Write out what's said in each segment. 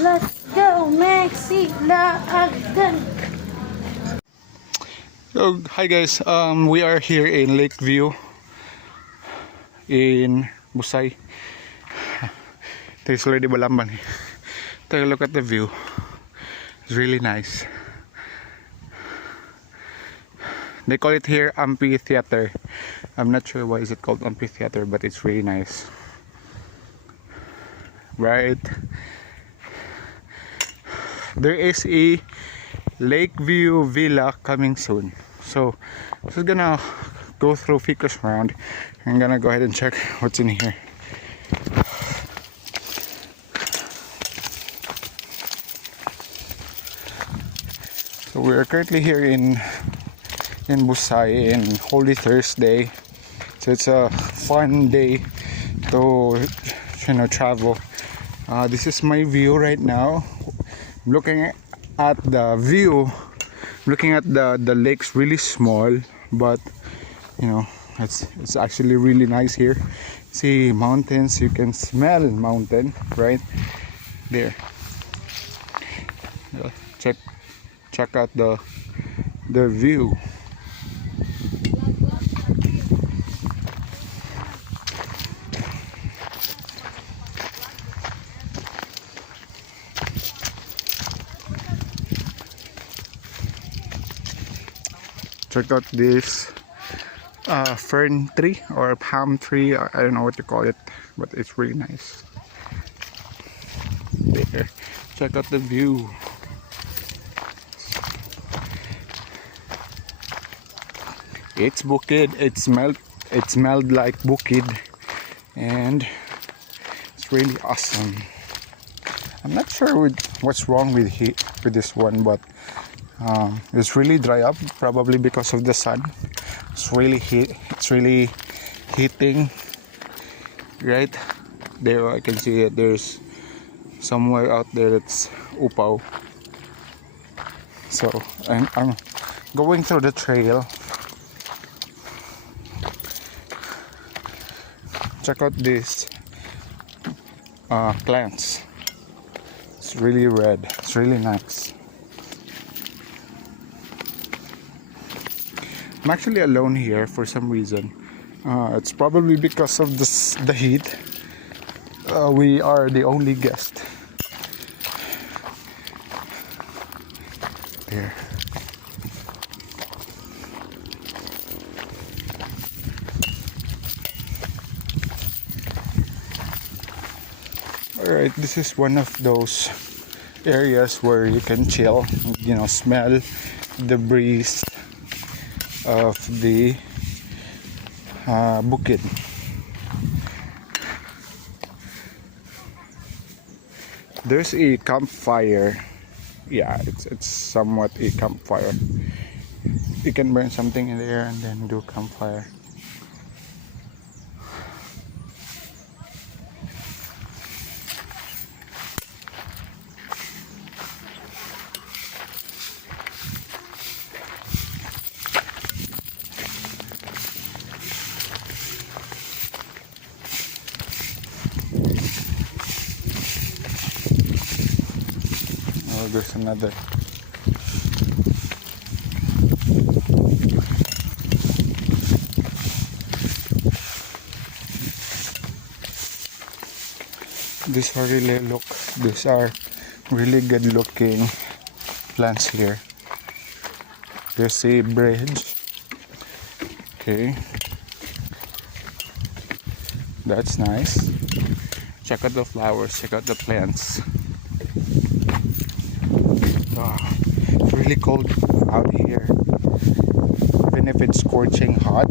Let's go, Maxi Laagdan. So, hi guys, we are here in Lakeview in Busay. There's already Balamban. Take a look at the view. It's really nice. They call it here amphitheater. I'm not sure why is it called amphitheater, but it's really nice. Right? There is a Lakeview Villa coming soon. So just gonna go through Ficus round. I'm gonna go ahead and check what's in here. So we are currently here in Busay in Holy Thursday. So it's a fun day to travel. This is my view right now. Looking at the view, looking at the lake's really small, but it's actually really nice here. See mountains, you can smell mountain right there. Check out the view. Check out this fern tree or palm tree. I don't know what to call it, but it's really nice. There. Check out the view. It's bukid. It smelled like bukid, and it's really awesome. I'm not sure what's wrong with this one, but it's really dry up, probably because of the sun. It's really heating. Right there, I can see that there's somewhere out there that's upaw. So I'm going through the trail. Check out these plants. It's really red. It's really nice. I'm actually alone here for some reason. It's probably because of the heat. We are the only guest. There. Alright, this is one of those areas where you can chill, smell the breeze of the bukid. There's a campfire. Yeah, it's somewhat a campfire. You can burn something in there and then do campfire. Oh, there's another. These are really good looking plants here. There's a bridge. Okay, that's nice. Check out the flowers, check out the plants. It's really cold out here, even if it's scorching hot,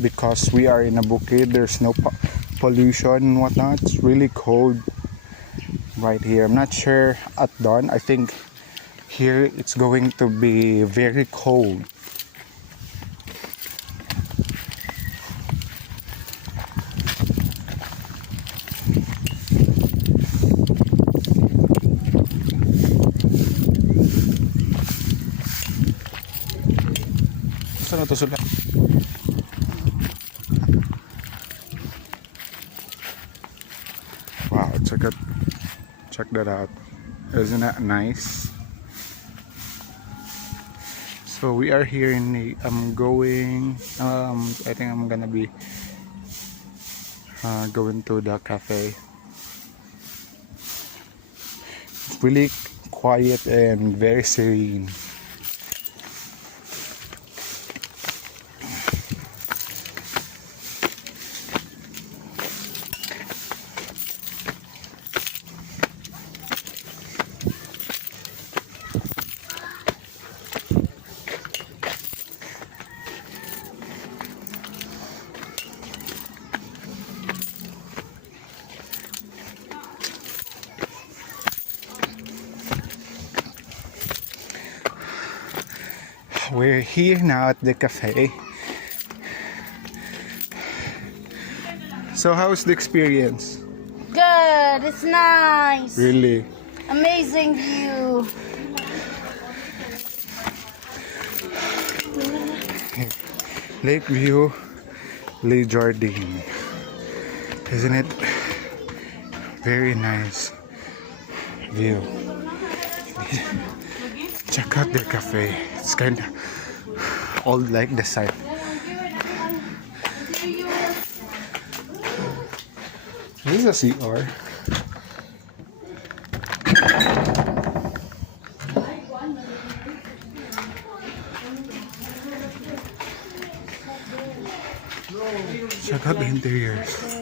because we are in a bukid. There's no pollution and whatnot. It's really cold right here. I'm not sure at dawn. I think here it's going to be very cold. Saan ito sila? Wow, check out Check that out. Isn't that nice? So we are here in the, I'm going, I think I'm gonna be going to the cafe. It's really quiet and very serene. We're here now at the cafe. So how's the experience? Good. It's nice. Really? Amazing view. Lakeview Le Jardin. Isn't it very nice view? Check out their cafe. It's kind of old like the site. This is a CR. Check out the interiors.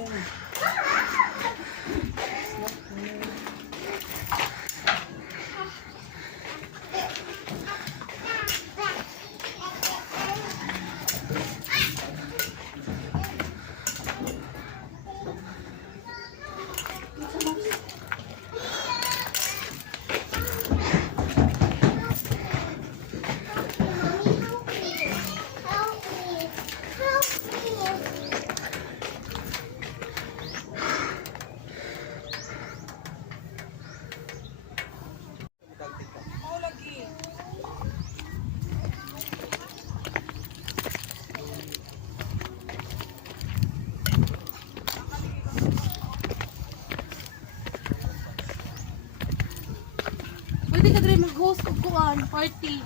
Pwede ka rin mag-host o kuan, party.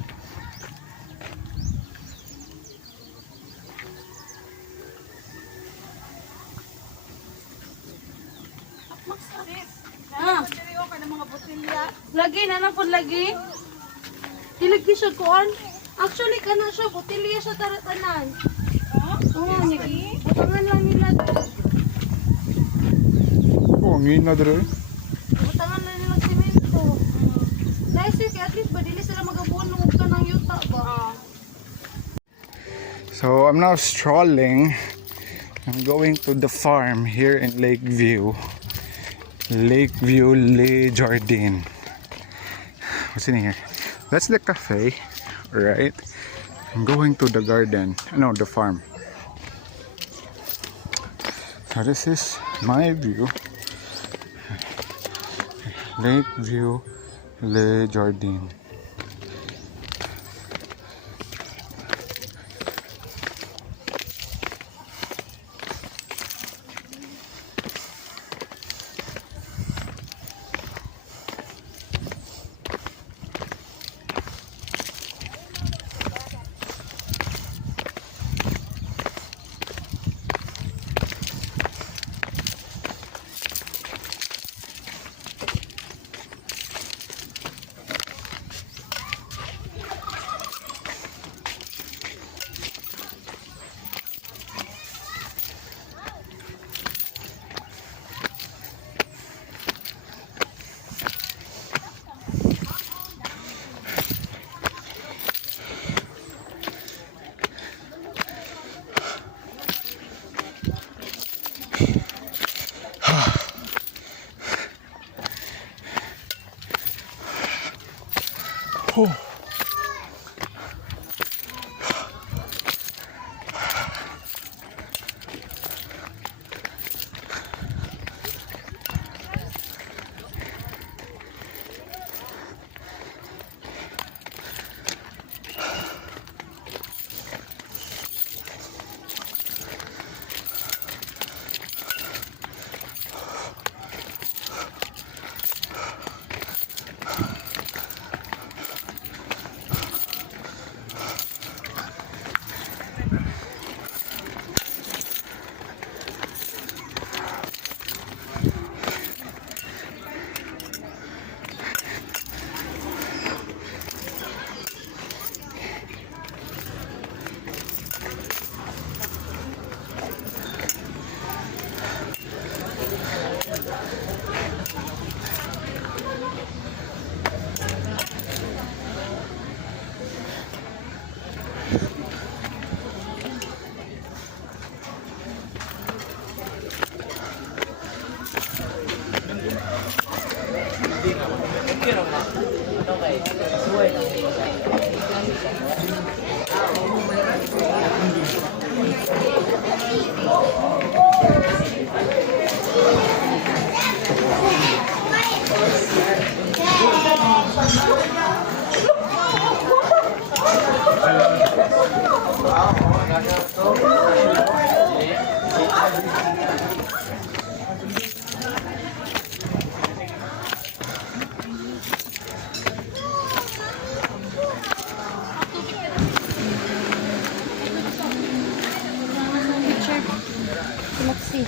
Ah. Lagi na lang po lagi. Dilagi siya kuan. Actually kana siya botilya siya taratanan. Oo, lagi. Butangan lang nila. Oh, ngin na dre. Butangan lang nila semento. Nice yun, at least ba dili sila magabuno og kanang yuta ba? So I'm now strolling. I'm going to the farm here in Lakeview. Lakeview Le Jardin. What's in here? That's the cafe, right? I'm going to the garden. No, the farm. So this is my view. Lakeview Le Jardin. Oh. Picture. Let's see.